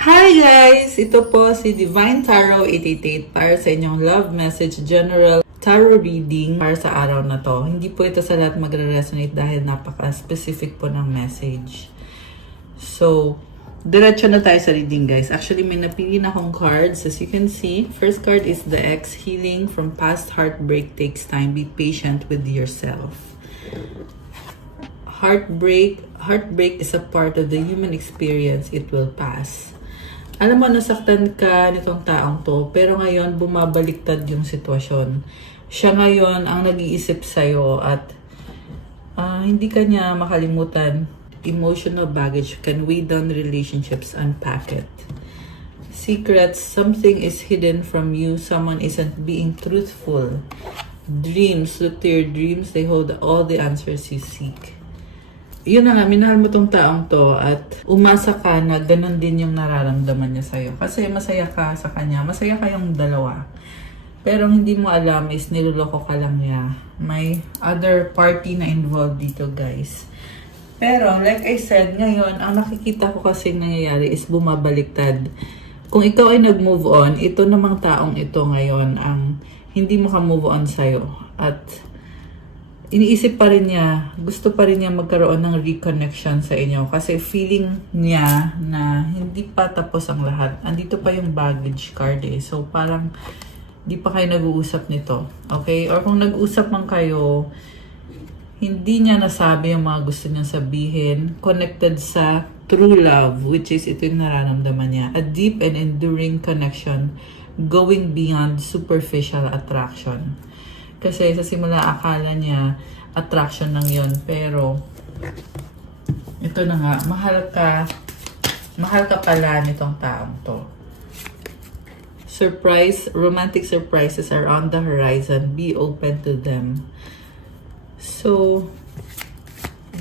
Hi guys! Ito po si Divine Tarot 888 para sa inyong love message general tarot reading para sa araw na to. Hindi po ito sa lahat magre-resonate dahil napaka-specific po ng message. So, diretso na tayo sa reading guys. Actually, may napili na akong cards. As you can see, first card is the X. Healing from past heartbreak takes time. Be patient with yourself. Heartbreak is a part of the human experience. It will pass. Alam mo, nasaktan ka nitong taong to, pero ngayon bumabaliktad yung sitwasyon. Siya ngayon ang nag-iisip sa'yo at hindi ka niya makalimutan. Emotional baggage can weigh down relationships, unpack it. Secrets, something is hidden from you. Someone isn't being truthful. Dreams, look to your dreams. They hold all the answers you seek. Yun na nga, minahal mo tong taong to at umasa ka na ganun din yung nararamdaman niya sa'yo. Kasi masaya ka sa kanya, masaya kayong dalawa. Pero hindi mo alam is niloloko ka lang niya. May other party na involved dito guys. Pero like I said, ngayon, ang nakikita ko kasi nangyayari is bumabaliktad. Kung ikaw ay nag-move on, ito namang taong ito ngayon ang hindi maka-move on sa'yo. At iniisip pa rin niya, gusto pa rin niya magkaroon ng reconnection sa inyo kasi feeling niya na hindi pa tapos ang lahat. Andito pa yung baggage card eh. So parang hindi pa kayo nag-uusap nito. Okay? Or kung nag-usap man kayo, hindi niya nasabi yung mga gusto niyang sabihin. Connected sa true love, which is ito yung nararamdaman niya. A deep and enduring connection going beyond superficial attraction. Kasi sa simula akala niya attraction lang yon, pero ito na nga, mahal ka pala nitong taong to. Romantic surprises are on the horizon. Be open to them. So,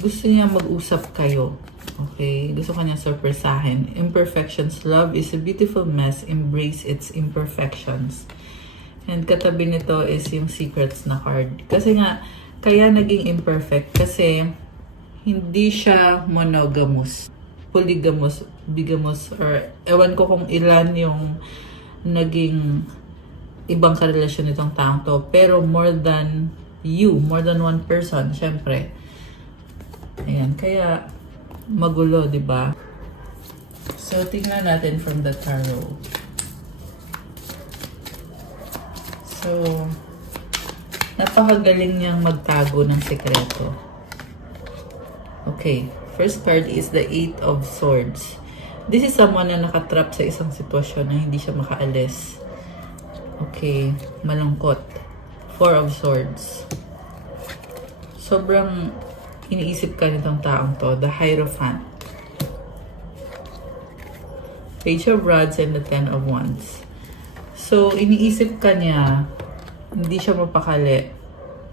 gusto niya mag-usap kayo. Okay? Gusto kanya surpresahin. Imperfections. Love is a beautiful mess. Embrace its imperfections. And katabi nito is yung secrets na card. Kasi nga, kaya naging imperfect. Kasi, hindi siya monogamous. Polygamous, bigamous, or ewan ko kung ilan yung naging ibang karelasyon nitong taong to. Pero more than you, more than one person, syempre. Ayan, kaya magulo, diba? So, tingnan natin from the tarot. So, napakagaling niyang magtago ng sekreto. Okay, first card is the Eight of Swords. This is someone na nakatrap sa isang sitwasyon na hindi siya makaalis. Okay, malungkot. Four of Swords. Sobrang iniisip ka nitong taong to. The Hierophant. Page of Rods and the Ten of Wands. So, iniisip ka niya, hindi siya mapakali.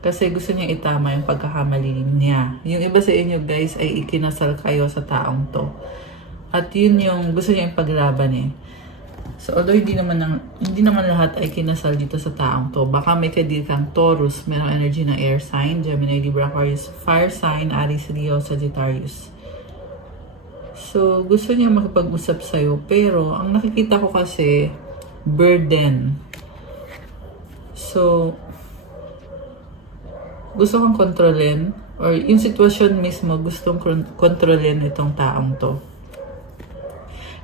Kasi gusto niya itama yung pagkakamali niya. Yung iba sa inyo guys ay ikinasal kayo sa taong to. At yun yung gusto niya ipaglaban eh. So, although hindi naman lahat ay kinasal dito sa taong to. Baka may kadir kang Taurus, merong energy ng air sign, Gemini, Libra, Aquarius, fire sign, Aries, Leo, Sagittarius. So, gusto niya makipag-usap sa'yo. Pero, ang nakikita ko kasi, burden. So, gusto kang kontrolin or yung sitwasyon mismo gustong kontrolin itong taong to.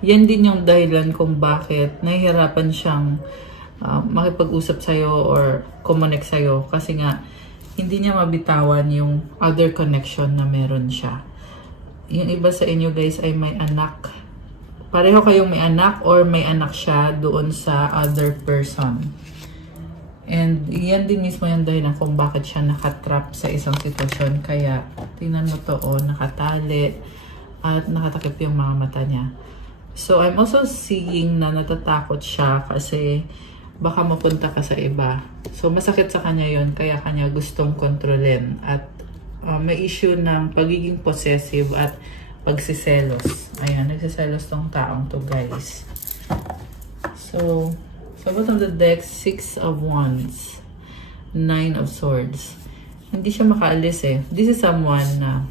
Yan din yung dahilan kung bakit nahihirapan siyang makipag-usap sa'yo or connect sa'yo kasi nga hindi niya mabitawan yung other connection na meron siya. Yung iba sa inyo guys ay may anak. Pareho kayong may anak or may anak siya doon sa other person. And yan din mismo yung dahilan kung bakit siya nakatrap sa isang sitwasyon. Kaya tingnan mo to, nakatali at nakatakip yung mga mata niya. So I'm also seeing na natatakot siya kasi baka mapunta ka sa iba. So masakit sa kanya yun, kaya kanya gustong kontrolin. At may issue ng pagiging possessive at pagsiselos. Ayan, nagsiselos tong taong to guys. So, sa bottom of the deck, Six of Wands, Nine of Swords. Hindi siya makaalis eh. This is someone na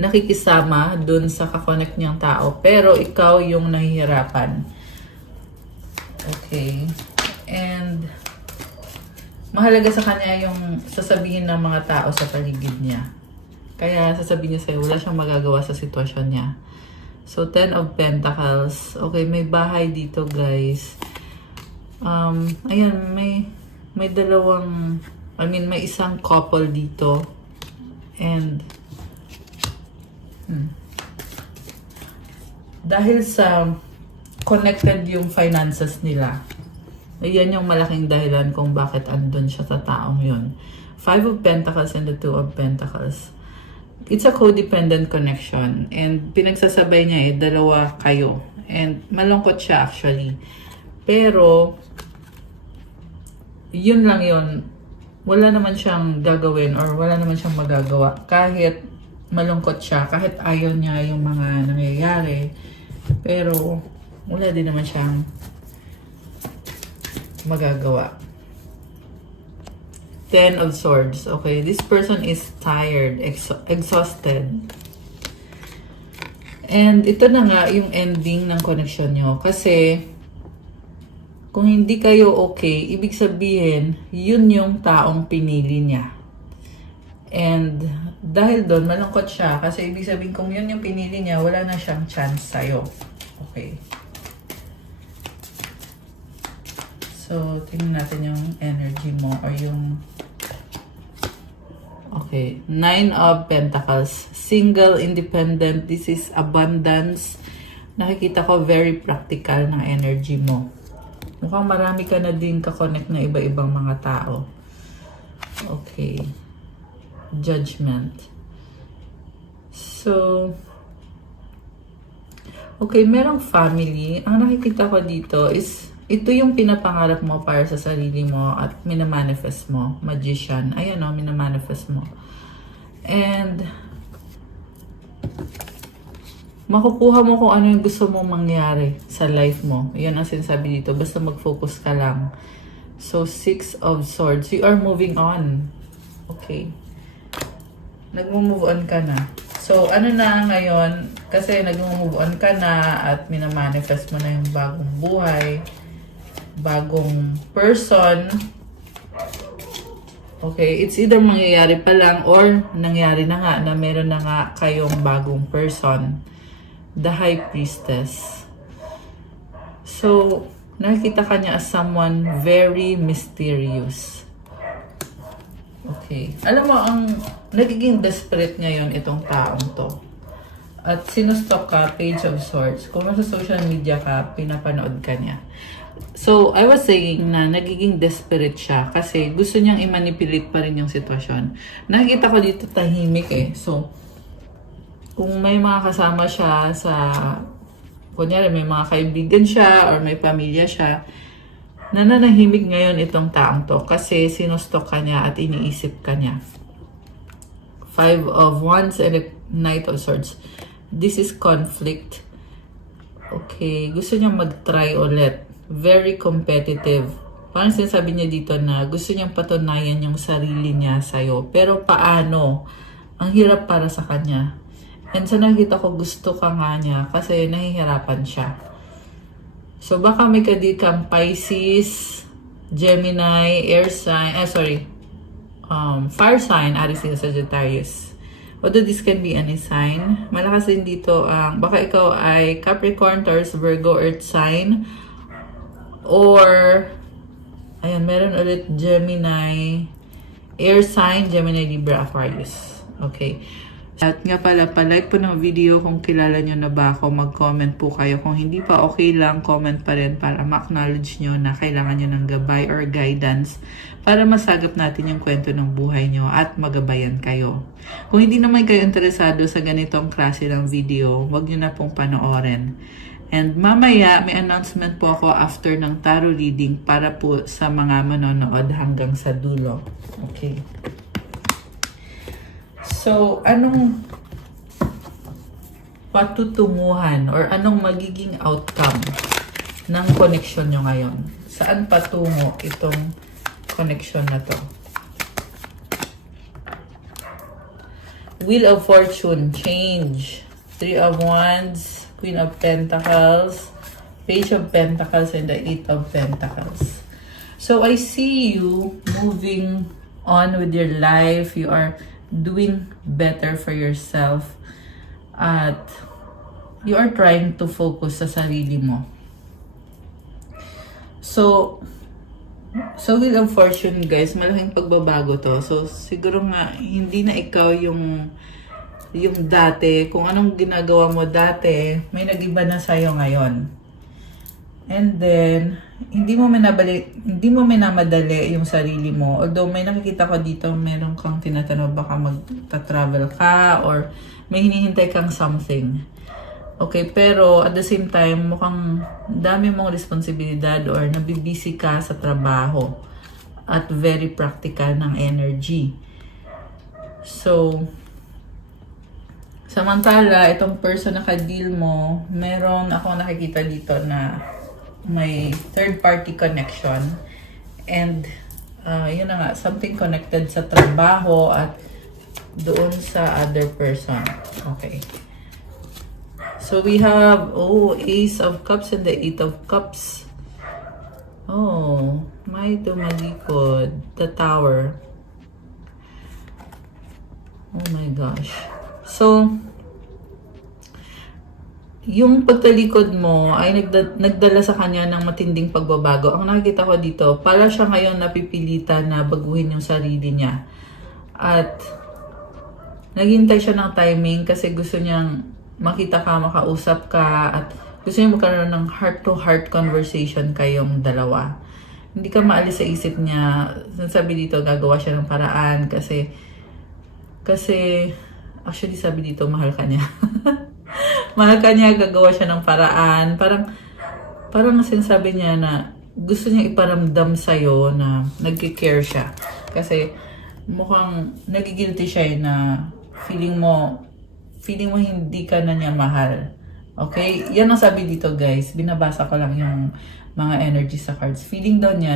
nakikisama dun sa kakonect niyang tao. Pero ikaw yung nahihirapan. Okay. And mahalaga sa kanya yung sasabihin ng mga tao sa paligid niya. Kaya sasabihin niya sa'yo, wala siyang magagawa sa sitwasyon niya. So, 10 of Pentacles. Okay, may bahay dito, guys. Ayan, may dalawang, may isang couple dito. And, dahil sa connected yung finances nila, ayan yung malaking dahilan kung bakit andun siya sa taong yun. 5 of Pentacles and the 2 of Pentacles. It's a codependent connection. And pinagsasabay niya dalawa kayo. And malungkot siya actually. Pero, yun lang yun. Wala naman siyang gagawin or wala naman siyang magagawa. Kahit malungkot siya, kahit ayaw niya yung mga nangyayari. Pero, wala din naman siyang magagawa. 10 of Swords. Okay, this person is tired, exhausted. And ito na nga yung ending ng connection nyo. Kasi, kung hindi kayo okay, ibig sabihin, yun yung taong pinili niya. And, dahil doon, malungkot siya. Kasi ibig sabihin, kung yun yung pinili niya, wala na siyang chance sa'yo. Okay. So, tingnan natin yung energy mo or yung... Okay, 9 of Pentacles. Single, independent. This is abundance. Nakikita ko very practical ng energy mo. Mukhang marami ka na din ka-connect na iba-ibang mga tao. Okay. Judgment. So, okay, merong family. Ang nakikita ko dito is ito yung pinapangarap mo para sa sarili mo at minamanifest mo. Magician. Ayan o, minamanifest mo. And, makukuha mo kung ano yung gusto mong mangyari sa life mo. Yan ang sinasabi dito. Basta mag-focus ka lang. So, 6 of Swords. You are moving on. Okay. Nag-move on ka na. So, ano na ngayon? Kasi nag-move on ka na at minamanifest mo na yung bagong buhay. Bagong person. Okay, it's either mangyayari pa lang or nangyari na nga na meron na nga kayong bagong person. The High Priestess. So, nakikita ka niya as someone very mysterious. Okay. Alam mo, ang nagiging desperate ngayon itong taong to. At sinustop ka, Page of Swords. Kung nasa social media ka, pinapanood ka niya. So, I was saying na nagiging desperate siya kasi gusto niyang i-manipulate pa rin yung sitwasyon. Nakikita ko dito tahimik eh. So, kung may mga kasama siya sa, kunyari may mga kaibigan siya or may pamilya siya, nananahimik ngayon itong taong to kasi sinustok ka niya at iniisip ka niya. 5 of Wands and a Knight of Swords. This is conflict. Okay, gusto niya mag-try ulit. Very competitive. Parang sinasabi niya dito na gusto niyang patunayan yung sarili niya sa'yo. Pero paano? Ang hirap para sa kanya. And sa nakita ko, gusto ka nga niya kasi nahihirapan siya. So baka may kadikang Pisces, Gemini, Air sign, Fire sign, Aries and Sagittarius. Although this can be any sign. Malakas din dito, baka ikaw ay Capricorn, Taurus, Virgo, Earth sign. Or, ayan, meron ulit Gemini, Air sign, Gemini, Libra, Aquarius. Okay. At nga pala, palike po ng video kung kilala nyo na ba ako, mag-comment po kayo. Kung hindi pa okay lang, comment pa rin para ma-acknowledge nyo na kailangan nyo ng gabay or guidance para masagap natin yung kwento ng buhay nyo at magabayan kayo. Kung hindi naman kayo interesado sa ganitong klase ng video, wag nyo na pong panoorin. And mamaya, may announcement po ako after ng tarot reading para po sa mga manonood hanggang sa dulo. Okay. So, anong patutunguhan or anong magiging outcome ng connection nyo ngayon? Saan patungo itong connection na to? Wheel of Fortune, change. Three of Wands, Queen of Pentacles, Page of Pentacles, and the Eight of Pentacles. So I see you moving on with your life. You are doing better for yourself. At you are trying to focus sa sarili mo. So Wheel of Fortune, guys, malaking pagbabago to. So, siguro nga, hindi na ikaw yung dati. Kung anong ginagawa mo dati, may nag-iba na sa'yo ngayon. And then, hindi mo minamadali yung sarili mo. Although, may nakikita ko dito, meron kang tinatanong, baka magta-travel ka or may hinihintay kang something. Okay, pero at the same time, mukhang dami mong responsibilidad or nabibisi ka sa trabaho at very practical ng energy. So, samantala, itong person na ka-deal mo, meron ako nakikita dito na may third-party connection. And, yun na nga, something connected sa trabaho at doon sa other person. Okay. So we have, Ace of Cups and the Eight of Cups. May tumalikod. The Tower. Oh my gosh. So, yung pagtalikod mo ay nagdala sa kanya ng matinding pagbabago. Ang nakikita ko dito, para siya ngayon napipilitan na baguhin yung sarili niya. At naghintay siya ng timing kasi gusto niyang makita ka, makausap ka, at gusto niya magkaroon ng heart-to-heart conversation kayong dalawa. Hindi ka maalis sa isip niya. Sabi dito, gagawa siya ng paraan kasi actually sabi dito, mahal ka niya. Mahal ka niya, gagawa siya ng paraan. Parang sinasabi niya na gusto niya iparamdam sa'yo na nagki-care siya. Kasi mukhang nagigilty siya na feeling mo hindi ka na niya mahal. Okay? Yan ang sabi dito, guys. Binabasa ko lang yung mga energy sa cards. Feeling daw niya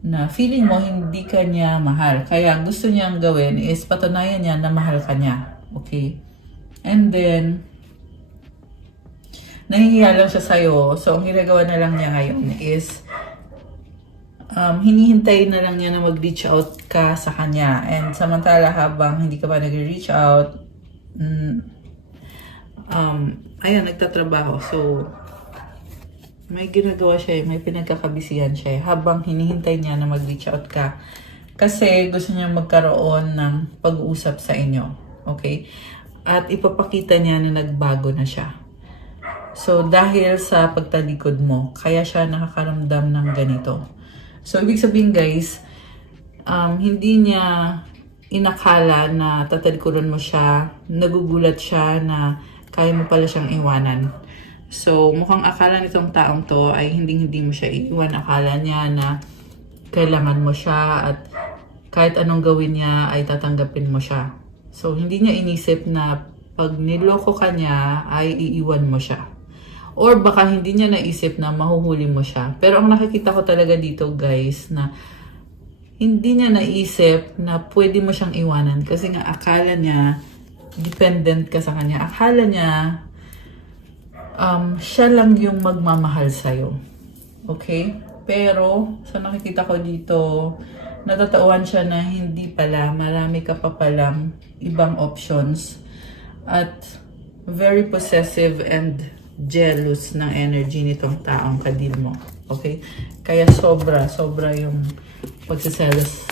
na feeling mo hindi ka niya mahal. Kaya gusto niyang gawin is patunayan niya na mahal ka niya. Okay? And then, nahihiya lang siya sa'yo. So, ang ginagawa na lang niya ngayon is hinihintay na lang niya na mag-reach out ka sa kanya. And samantala habang hindi ka pa nag-reach out, ayan, nagtatrabaho. So, may ginagawa siya, may pinagkakabisihan siya habang hinihintay niya na mag-reach out ka. Kasi gusto niya magkaroon ng pag-uusap sa inyo. Okay? At ipapakita niya na nagbago na siya. So, dahil sa pagtalikod mo, kaya siya nakakaramdam ng ganito. So, ibig sabihin, guys, hindi niya inakala na tatalikuran mo siya, nagugulat siya na kaya mo pala siyang iwanan. So, mukhang akala nitong taong to ay hindi mo siya iiwan. Akala niya na kailangan mo siya at kahit anong gawin niya ay tatanggapin mo siya. So, hindi niya inisip na pag niloko ka niya ay iiwan mo siya. Or baka hindi niya naisip na mahuhuli mo siya. Pero ang nakikita ko talaga dito, guys, na hindi niya naisip na pwede mo siyang iwanan kasi nga akala niya dependent ka sa kanya. Akala niya siya lang yung magmamahal sa'yo. Okay? Pero sa nakikita ko dito, natatauhan siya na hindi pala, marami ka pa palang ibang options at very possessive and jealous ng energy nitong taong kadil mo. Okay? Kaya sobra yung pagsiselos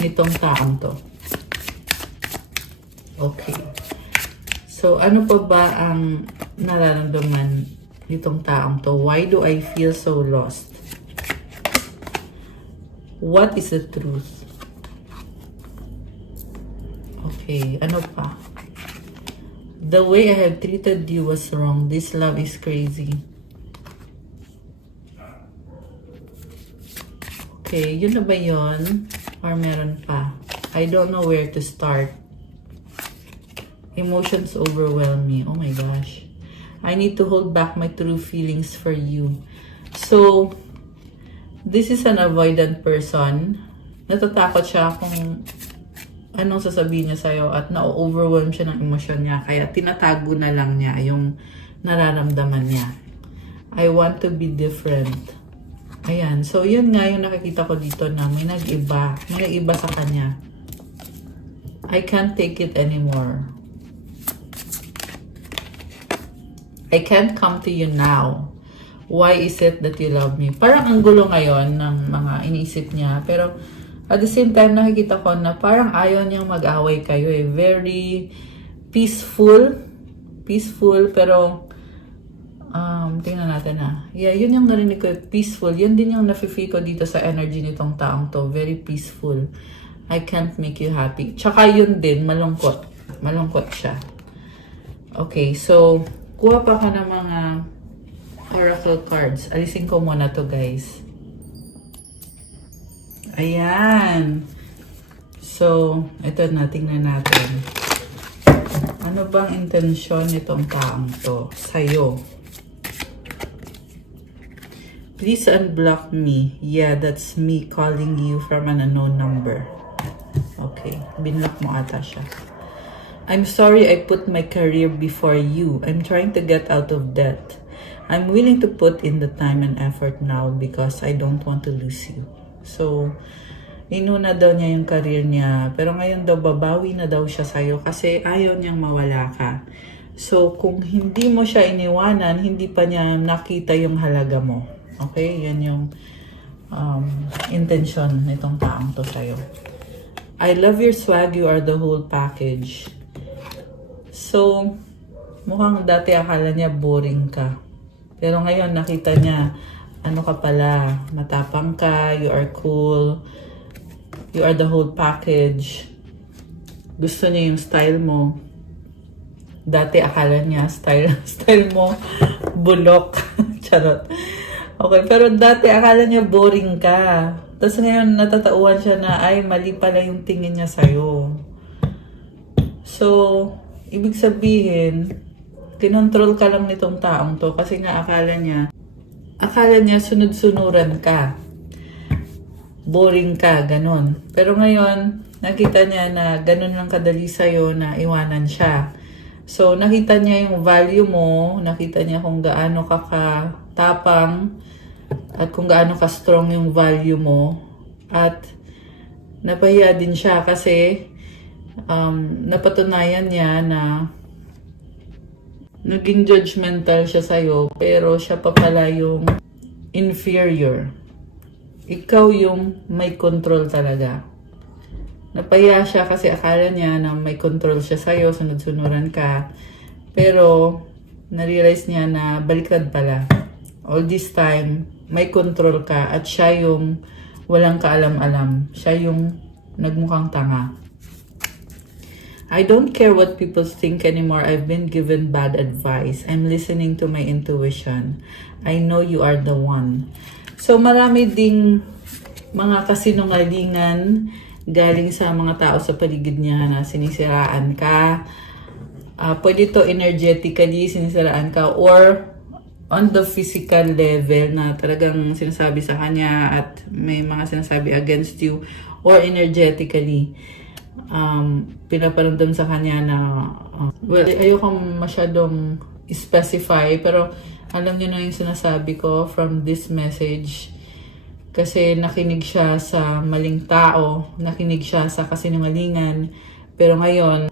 nitong taong to. Okay. So, ano pa ba ang nararamdaman nitong taong to? Why do I feel so lost? What is the truth? Okay, ano pa? The way I have treated you was wrong. This love is crazy. Okay, yun na ba yun? Or meron pa? I don't know where to start. Emotions overwhelm me. Oh my gosh. I need to hold back my true feelings for you. So, this is an avoidant person. Natatakot siya kung anong sasabihin niya sa'yo at na-overwhelm siya ng emosyon niya. Kaya tinatago na lang niya yung nararamdaman niya. I want to be different. Ayan. So, yun nga yung nakikita ko dito na may nag-iba. May nag-iba sa kanya. I can't take it anymore. I can't come to you now. Why is it that you love me? Parang ang gulo ngayon ng mga iniisip niya. Pero at the same time, nakikita ko na parang ayaw niyang mag-away kayo eh. Very peaceful. Peaceful, pero tingnan natin na. Yeah, yun yung narinig ko, peaceful. Yun din yung nafe-feel ko dito sa energy nitong taong to. Very peaceful. I can't make you happy. Tsaka yun din, malungkot. Malungkot siya. Okay, so kuha pa ka ng mga oracle cards. Alisin ko muna to, guys. Ayan. So, ito na, tingnan natin. Ano bang intensyon nitong taong to sa'yo? Please unblock me. Yeah, that's me calling you from an unknown number. Okay, binlock mo ata siya. I'm sorry I put my career before you. I'm trying to get out of debt. I'm willing to put in the time and effort now because I don't want to lose you. So, inuna daw niya yung career niya. Pero ngayon daw, babawi na daw siya sa'yo kasi ayaw niyang mawala ka. So, kung hindi mo siya iniwanan, hindi pa niya nakita yung halaga mo. Okay? Yan yung intention nitong taong to sa'yo. I love your swag. You are the whole package. So, mukhang dati akala niya boring ka. Pero ngayon nakita niya, ano ka pala, matapang ka, you are cool, you are the whole package. Gusto niya yung style mo. Dati akala niya, style mo, bulok. Charot. Okay, pero dati akala niya boring ka. Tapos ngayon natatauhan siya na, ay, mali pala yung tingin niya sa'yo. So, ibig sabihin, kinontrol ka lang nitong taong to kasi nga akala niya sunod-sunuran ka. Boring ka, ganun. Pero ngayon, nakita niya na ganun lang kadali sa'yo na iwanan siya. So, nakita niya yung value mo, nakita niya kung gaano ka katapang at kung gaano ka strong yung value mo. At napahiya din siya kasi napatunayan niya na naging judgmental siya sa'yo, pero siya pa pala yung inferior. Ikaw yung may control talaga. Napahiya siya kasi akala niya na may control siya sa'yo, sunod-sunuran ka. Pero, na-realize niya na baliktad pala. All this time, may control ka at siya yung walang kaalam-alam. Siya yung nagmukhang tanga. I don't care what people think anymore. I've been given bad advice. I'm listening to my intuition. I know you are the one. So, marami ding mga kasinungalingan galing sa mga tao sa paligid niya na sinisiraan ka. Pwede to energetically sinisiraan ka or on the physical level na talagang sinasabi sa kanya at may mga sinasabi against you or energetically. Pinaparamdam sa kanya na well, ayoko masyadong specify pero alam niyo na yung sinasabi ko from this message kasi nakinig siya sa maling tao, nakinig siya sa kasinungalingan, pero ngayon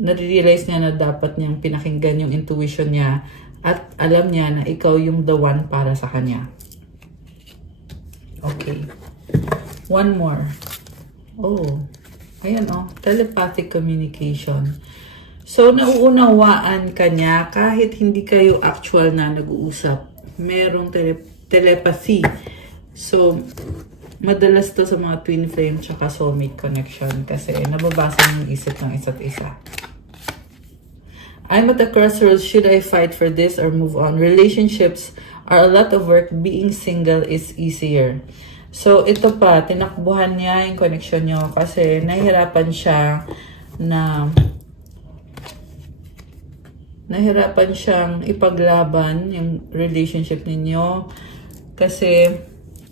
nare-realize niya na dapat niyang pinakinggan yung intuition niya at alam niya na ikaw yung the one para sa kanya. Okay, one more. Oh, ayan oh, telepathic communication. So, nauunawaan ka niya kahit hindi kayo actual na nag-uusap. Merong telepathy. So, madalas to sa mga twin flame tsaka soulmate connection kasi nababasa yung isip ng isa't isa. I'm at a crossroads. Should I fight for this or move on? Relationships are a lot of work. Being single is easier. So, ito pa, tinakbuhan niya yung connection niyo kasi nahihirapan siya na nahirapan siyang ipaglaban yung relationship ninyo kasi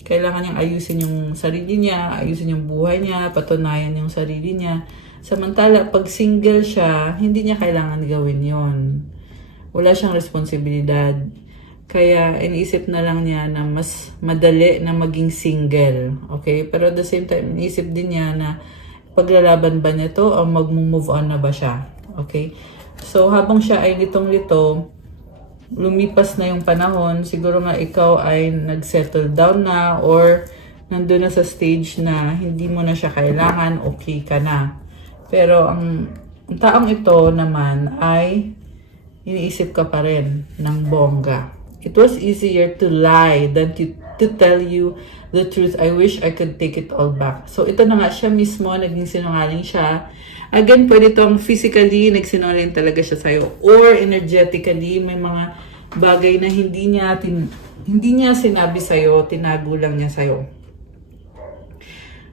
Kailangan niyang ayusin yung sarili niya, ayusin yung buhay niya, patunayan yung sarili niya. Samantala, pag single siya, hindi niya kailangan gawin yon. Wala siyang responsibilidad. Kaya, iniisip na lang niya na mas madali na maging single. Okay? Pero at the same time, iniisip din niya na paglalaban ba niya to o mag-move on na ba siya. Okay? So, habang siya ay litong-lito, lumipas na yung panahon, siguro nga ikaw ay nag-settle down na or nandun na sa stage na hindi mo na siya kailangan, okay ka na. Pero ang taong ito naman ay iniisip ka pa rin ng bongga. It was easier to lie than to tell you the truth. I wish I could take it all back. So ito na nga siya mismo, naging sinungaling siya. Again, pwede itong physically, nagsinungaling talaga siya sa'yo. Or energetically, may mga bagay na hindi niya sinabi sa'yo, tinago lang niya sa'yo.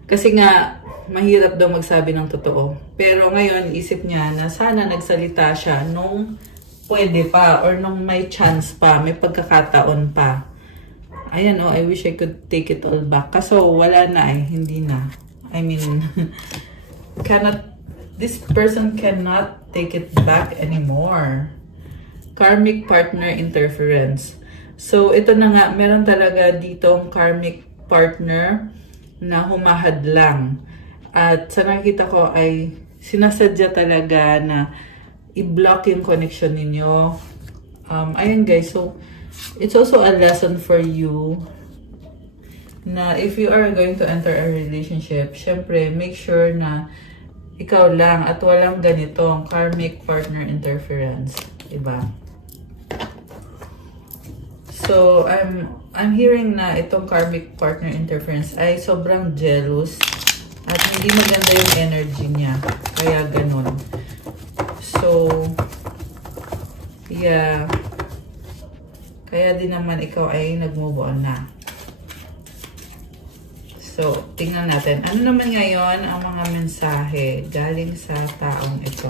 Kasi nga, mahirap daw magsabi ng totoo. Pero ngayon, isip niya na sana nagsalita siya nung pwede pa or nung may chance pa, may pagkakataon pa. Ayan, I wish I could take it all back. Kaso wala na hindi na. I mean, this person cannot take it back anymore. Karmic partner interference. So, ito na nga, meron talaga ditong karmic partner na humahadlang. At sa nakita ko ay sinasadya talaga na i-block yung connection ninyo. Ayan guys, so it's also a lesson for you na if you are going to enter a relationship, syempre make sure na ikaw lang at walang ganitong karmic partner interference, diba? So I'm hearing na itong karmic partner interference ay sobrang jealous at hindi maganda yung energy niya, kaya ganun. So, yeah. Kaya din naman ikaw ay nag-move on na. So, tingnan natin. Ano naman ngayon ang mga mensahe galing sa taong ito?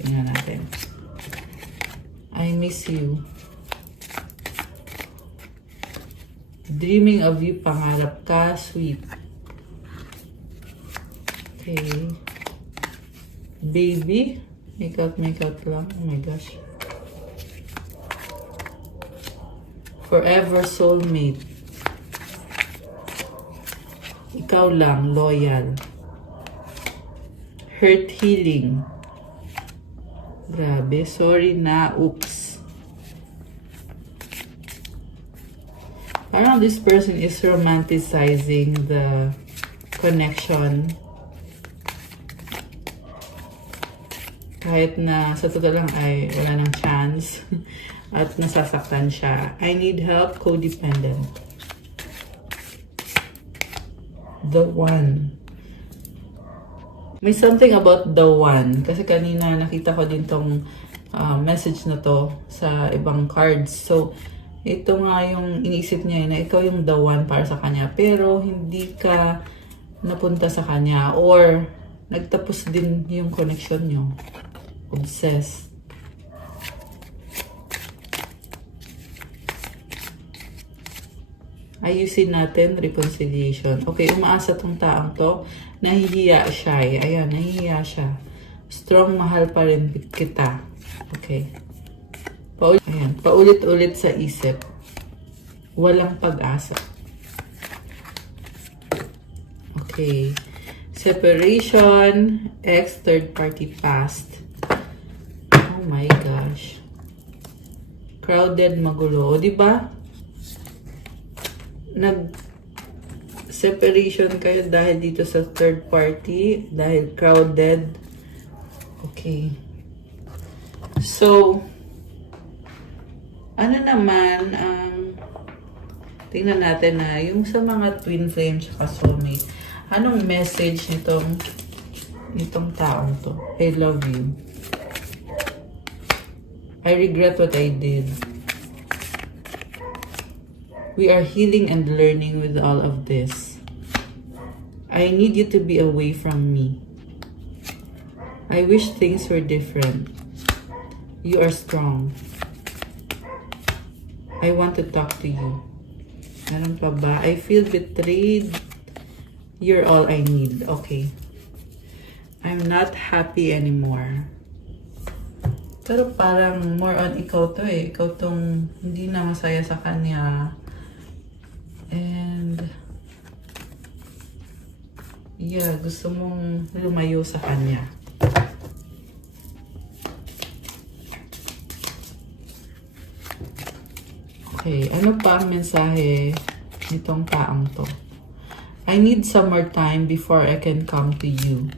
Tingnan natin. I miss you. Dreaming of you, pangarap ka, sweet. Okay. Baby. Make out lang. Oh my gosh. Forever soulmate. Ikaw lang, loyal. Hurt healing. Grabe, sorry na, oops. Parang this person is romanticizing the connection. Kahit na sa totoo lang ay wala ng chance at nasasaktan siya. I need help, codependent. The one. May something about the one. Kasi kanina nakita ko din tong message na to sa ibang cards. So, ito nga yung iniisip niya na ikaw yung the one para sa kanya. Pero hindi ka napunta sa kanya or nagtapos din yung connection nyo. Obsessed. Ayusin natin, reconciliation. Okay, umaasa tong taong to. Nahihiya siya Ayan, nahihiya siya. Strong, mahal pa rin kita. Okay. Ayan, paulit-ulit sa isip. Walang pag-asa. Okay. Separation, ex, third party past. Oh my gosh. Crowded, magulo. O, diba? Nag-separation kayo dahil dito sa third party. Dahil crowded. Okay. So, ano naman ang tingnan natin na yung sa mga twin flame tsaka soulmate. Anong message nitong taong to? I love you. I regret what I did. We are healing and learning with all of this. I need you to be away from me. I wish things were different. You are strong. I want to talk to you. Meron pa ba? I feel betrayed. You're all I need. Okay. I'm not happy anymore. Pero parang more on ikaw to eh. Ikaw tong hindi na masaya sa kanya. And yeah, gusto mong lumayo sa kanya. Okay, ano pa ang mensahe nitong taong to? I need some more time before I can come to you.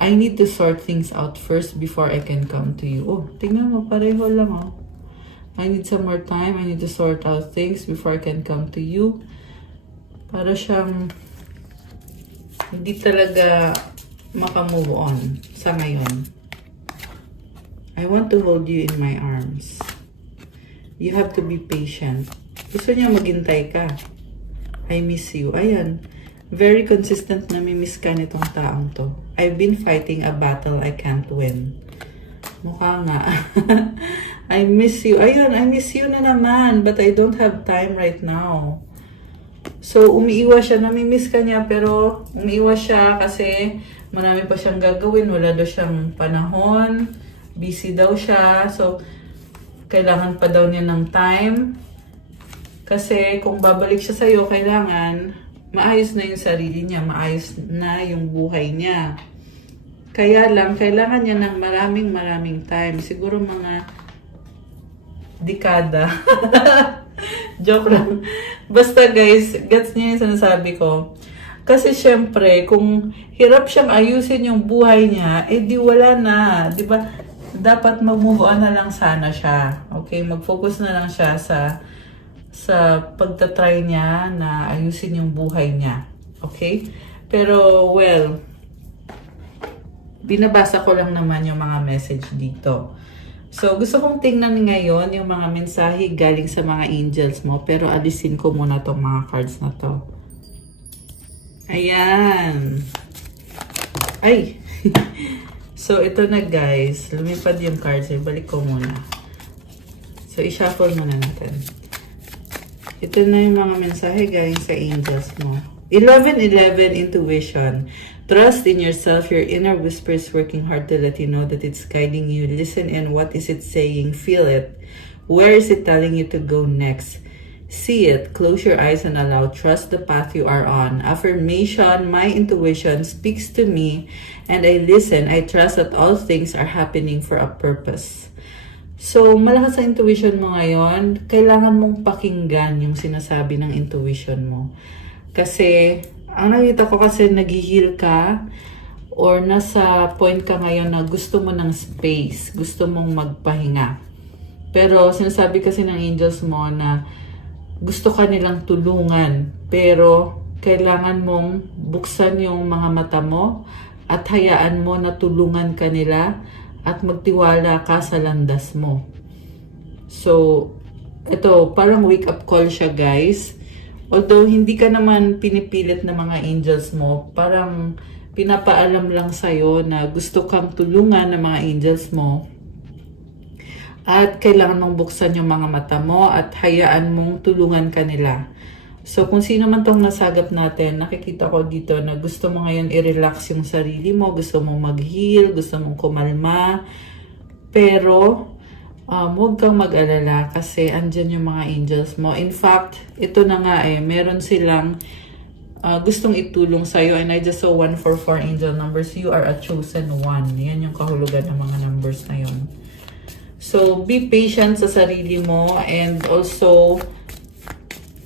I need to sort things out first before I can come to you. Oh, tingnan mo, pareho lang oh. I need some more time. I need to sort out things before I can come to you. Para siyang hindi talaga makamove on sa ngayon. I want to hold you in my arms. You have to be patient. Gusto niya maghintay ka. I miss you. Ayan. Very consistent na mimiss ka nitong taong to. I've been fighting a battle I can't win. Mukha nga. I miss you. Ayun, I miss you na naman. But I don't have time right now. So, umiiwas siya. Namimiss ka niya. Pero, umiiwas siya kasi marami pa siyang gagawin. Wala daw siyang panahon. Busy daw siya. So, kailangan pa daw niya ng time. Kasi kung babalik siya sa'yo, kailangan maayos na yung sarili niya, maayos na yung buhay niya. Kaya lang, kailangan niya ng maraming time. Siguro mga dekada. Joke lang. Basta guys, gets niya yung sinasabi ko. Kasi syempre, kung hirap siyang ayusin yung buhay niya, eh di wala na. Di ba? Dapat mag-move on na lang sana siya. Okay? Mag-focus na lang siya sa pagtatry niya na ayusin yung buhay niya. Okay? Pero, well, binabasa ko lang naman yung mga message dito. So, gusto kong tingnan ngayon yung mga mensahe galing sa mga angels mo. Pero, alisin ko muna tong mga cards na to. Ayan. Ay! So, ito na guys. Lumipad yung cards. Balik ko muna. So, i-shuffle muna natin. Ito na yung mga mensahe galing sa angels mo. 11-11 intuition. Trust in yourself. Your inner whisper is working hard to let you know that it's guiding you. Listen in. What is it saying? Feel it. Where is it telling you to go next? See it. Close your eyes and allow. Trust the path you are on. Affirmation. My intuition speaks to me and I listen. I trust that all things are happening for a purpose. So, malakas ang intuition mo ngayon. Kailangan mong pakinggan yung sinasabi ng intuition mo. Kasi, ang nakita ko kasi nag-heal ka or nasa point ka ngayon na gusto mo ng space. Gusto mong magpahinga. Pero, sinasabi kasi ng angels mo na gusto ka nilang tulungan, pero kailangan mong buksan yung mga mata mo at hayaan mo na tulungan ka nila at magtiwala ka sa landas mo. So, ito, parang wake-up call siya guys. Although, hindi ka naman pinipilit ng mga angels mo, parang pinapaalam lang sa'yo na gusto kang tulungan ng mga angels mo. At kailangan mong buksan yung mga mata mo at hayaan mong tulungan ka nila. So, kung sino man tong nasagap natin, nakikita ko dito na gusto mo ngayon i-relax yung sarili mo, gusto mong mag-heal, gusto mong kumalma. Pero, huwag kang mag-alala kasi andyan yung mga angels mo. In fact, ito na nga meron silang gustong itulong sa'yo. And I just saw 144 angel numbers. You are a chosen one. Yan yung kahulugan ng mga numbers na yun. So, be patient sa sarili mo and also,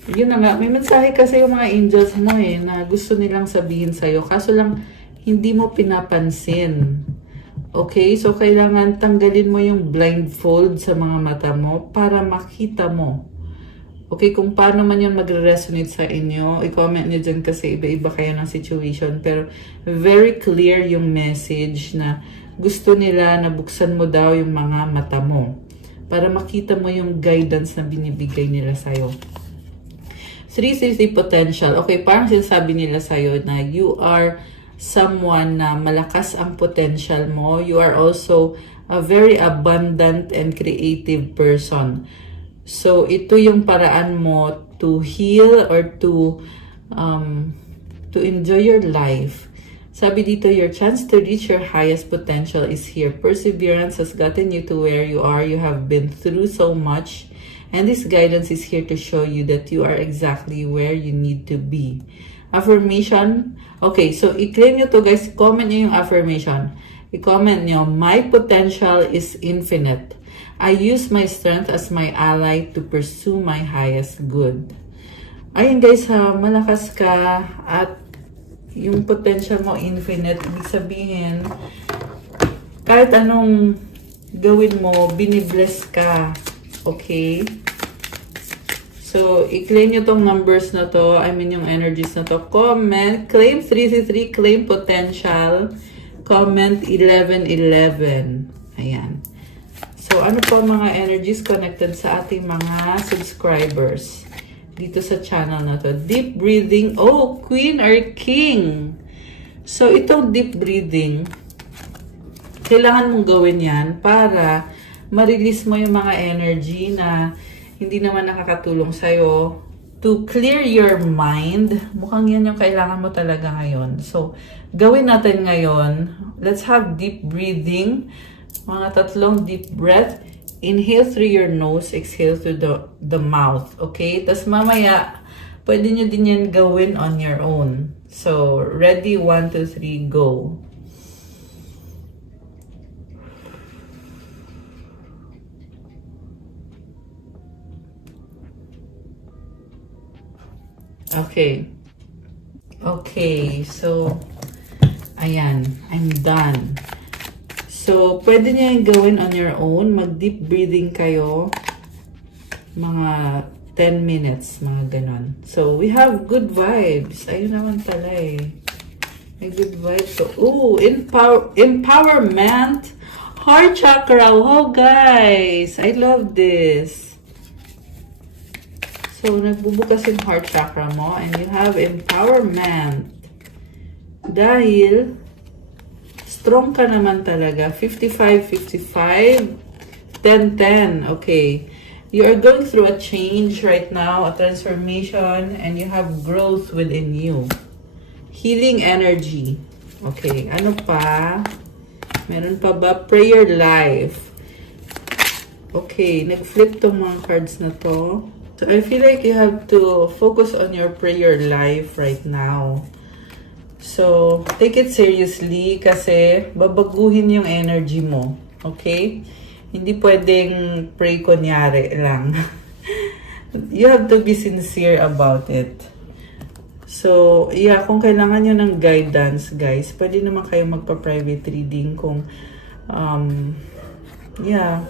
yun na nga, may mensahe kasi yung mga angels mo na gusto nilang sabihin sa'yo. Kaso lang, hindi mo pinapansin. Okay? So, kailangan tanggalin mo yung blindfold sa mga mata mo para makita mo. Okay? Kung paano man yun magre-resonate sa inyo, i-comment nyo dyan kasi iba-iba kayo ng situation. Pero, very clear yung message na gusto nila na buksan mo daw yung mga mata mo para makita mo yung guidance na binibigay nila sa'yo. 360 potential. Okay, parang sinasabi nila sa'yo na you are someone na malakas ang potential mo. You are also a very abundant and creative person. So, ito yung paraan mo to heal or to enjoy your life. Sabi dito, your chance to reach your highest potential is here. Perseverance has gotten you to where you are. You have been through so much. And this guidance is here to show you that you are exactly where you need to be. Affirmation. Okay, so i-claim nyo to guys. Comment nyo yung affirmation. I-comment nyo, my potential is infinite. I use my strength as my ally to pursue my highest good. Ayun guys ha, malakas ka at yung potential mo infinite. Ibig sabihin, kahit anong gawin mo, binibless ka. Okay? So, i-claim nyo tong numbers na to. I mean, yung energies na to. Comment. Claim 333. Claim potential. Comment 1111. Ayan. So, ano po mga energies connected sa ating mga subscribers dito sa channel na to? Deep breathing. Oh, Queen or King. So, itong deep breathing, kailangan mong gawin yan para ma-release mo yung mga energy na hindi naman nakakatulong sa'yo to clear your mind. Mukhang yan yung kailangan mo talaga ngayon. So, gawin natin ngayon. Let's have deep breathing. Mga 3 deep breath. Inhale through your nose, exhale through the mouth. Okay? Tapos mamaya, pwede nyo din yan gawin on your own. So, ready? 1, 2, 3, go. Okay. Okay, so, ayan, I'm done. So, pwede niya yung gawin on your own. Mag-deep breathing kayo. Mga 10 minutes, mga ganon. So, we have good vibes. Ayun naman pala eh. May good vibes. So, ooh, empowerment. Heart chakra. Wow, guys. I love this. So, nagbubukas yung heart chakra mo and you have empowerment. Dahil, strong ka naman talaga. 55, 55, 10, 10. Okay. You are going through a change right now, a transformation, and you have growth within you. Healing energy. Okay. Ano pa? Meron pa ba? Prayer life. Okay. Nag-flip tong mga cards na to. So, I feel like you have to focus on your prayer life right now. So, take it seriously kasi babaguhin yung energy mo. Okay? Hindi pwedeng pray kunyari lang. You have to be sincere about it. So, yeah, kung kailangan nyo ng guidance, guys, pwede naman kayo magpa-private reading kung, yeah,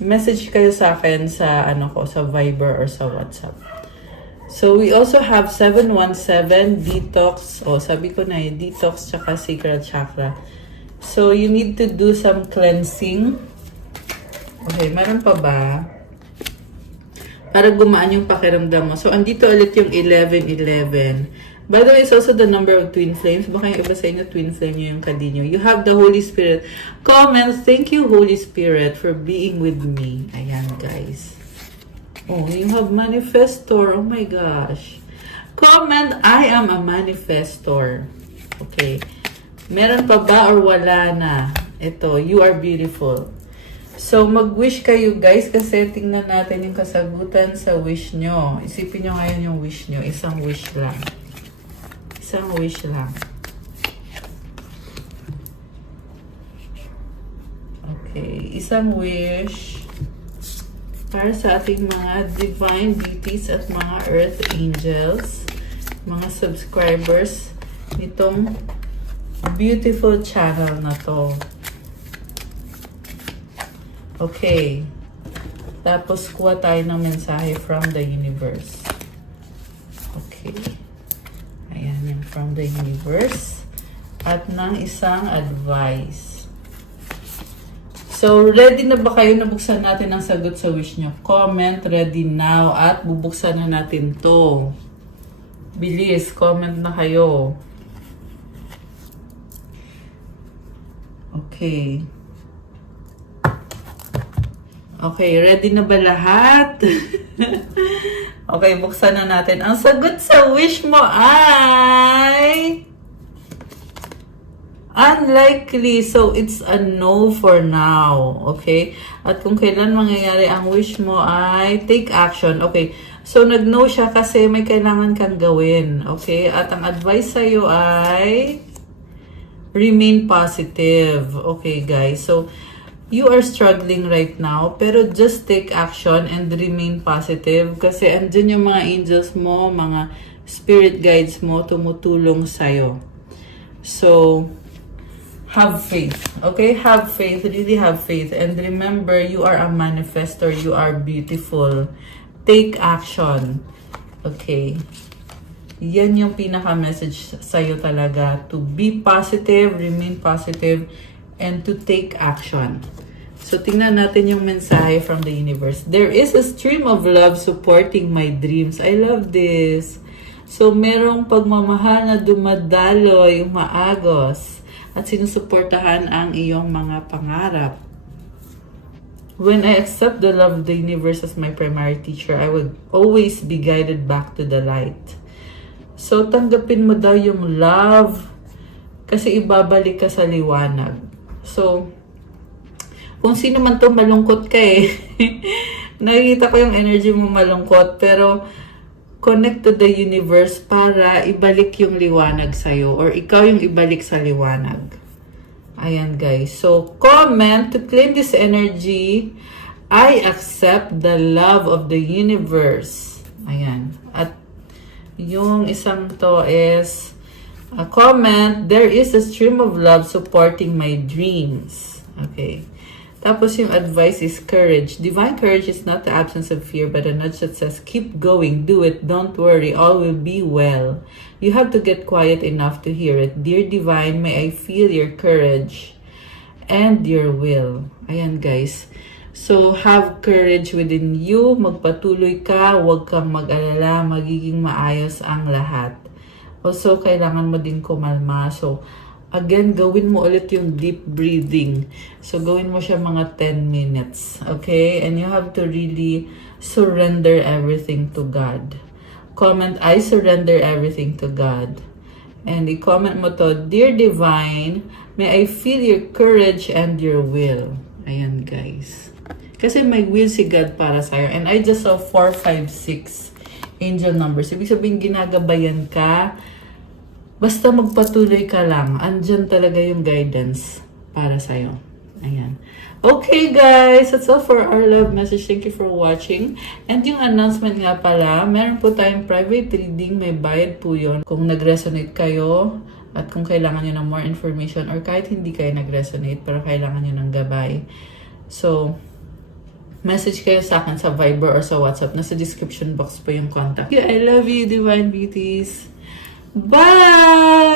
message kayo sa akin sa sa Viber or sa WhatsApp. So we also have 717 detox. Oh, sabi ko na detox tsaka sacral chakra. So you need to do some cleansing. Okay, meron pa ba? Para gumaan yung pakiramdam mo. So andito ulit yung 1111. By the way, it's also the number of twin flames. Baka yung iba sa inyo, twin flame nyo yung kadinyo. You have the Holy Spirit. Comment, thank you, Holy Spirit, for being with me. Ayan, guys. Oh, you have manifestor. Oh my gosh. Comment, I am a manifestor. Okay. Meron pa ba or wala na? Ito, you are beautiful. So, mag-wish kayo, guys, kasi tingnan natin yung kasagutan sa wish nyo. Isipin nyo ngayon yung wish nyo. Isang wish lang. Isang wish lang. Okay. Isang wish para sa ating mga divine deities at mga earth angels, mga subscribers nitong beautiful channel na to. Okay. Tapos kuha tayo ng mensahe from the universe. Okay. Ayan, yung from the universe. At ng isang advice. So, ready na ba kayo? Nabuksan natin ang sagot sa wish nyo. Comment, ready now. At bubuksan na natin to. Bilis, comment na kayo. Okay. Okay, ready na ba lahat? Okay, buksan na natin. Ang sagot sa wish mo ay unlikely. So, it's a no for now. Okay? At kung kailan mangyayari ang wish mo ay take action. Okay. So, nag-no siya kasi may kailangan kang gawin. Okay? At ang advice sa'yo ay remain positive. Okay, guys. So, you are struggling right now, pero just take action and remain positive kasi andyan yung mga angels mo, mga spirit guides mo tumutulong sa'yo. So, have faith. Okay? Have faith. Really have faith. And remember, you are a manifestor. You are beautiful. Take action. Okay? Yan yung pinaka-message sa'yo talaga. To be positive, remain positive, and to take action. So, tingnan natin yung mensahe from the universe. There is a stream of love supporting my dreams. I love this. So, merong pagmamahal na dumadaloy, umaagos, at sinusuportahan ang iyong mga pangarap. When I accept the love of the universe as my primary teacher, I will always be guided back to the light. So, tanggapin mo daw yung love kasi ibabalik ka sa liwanag. So, kung sino man to malungkot ka eh. Nakikita ko yung energy mo malungkot, pero connect to the universe para ibalik yung liwanag sa'yo or ikaw yung ibalik sa liwanag. Ayan, guys. So, comment to claim this energy. I accept the love of the universe. Ayan. At yung isang to is a comment, there is a stream of love supporting my dreams. Okay. Tapos yung advice is courage. Divine courage is not the absence of fear, but a nudge that says, keep going, do it, don't worry, all will be well. You have to get quiet enough to hear it. Dear Divine, may I feel your courage and your will. Ayan, guys. So, have courage within you. Magpatuloy ka, huwag kang mag-alala, magiging maayos ang lahat. Also, kailangan mo din kumalma. So, again, gawin mo ulit yung deep breathing. So, gawin mo siya mga 10 minutes. Okay? And you have to really surrender everything to God. Comment, I surrender everything to God. And i-comment mo to, Dear Divine, may I feel your courage and your will. Ayan, guys. Kasi may will si God para sa'yo. And I just saw 4, 5, 6 angel numbers. Ibig sabihin, ginagabayan ka. Basta magpatuloy ka lang. Andyan talaga yung guidance para sa'yo. Ayan. Okay, guys. That's all for our love message. Thank you for watching. And yung announcement nga pala, meron po tayong private reading. May bayad po yun. Kung nag-resonate kayo at kung kailangan nyo ng more information or kahit hindi kayo nag-resonate pero kailangan nyo ng gabay. So, message kayo sa akin sa Viber or sa WhatsApp. Nasa description box po yung contact. I love you, Divine Beauties. Bye!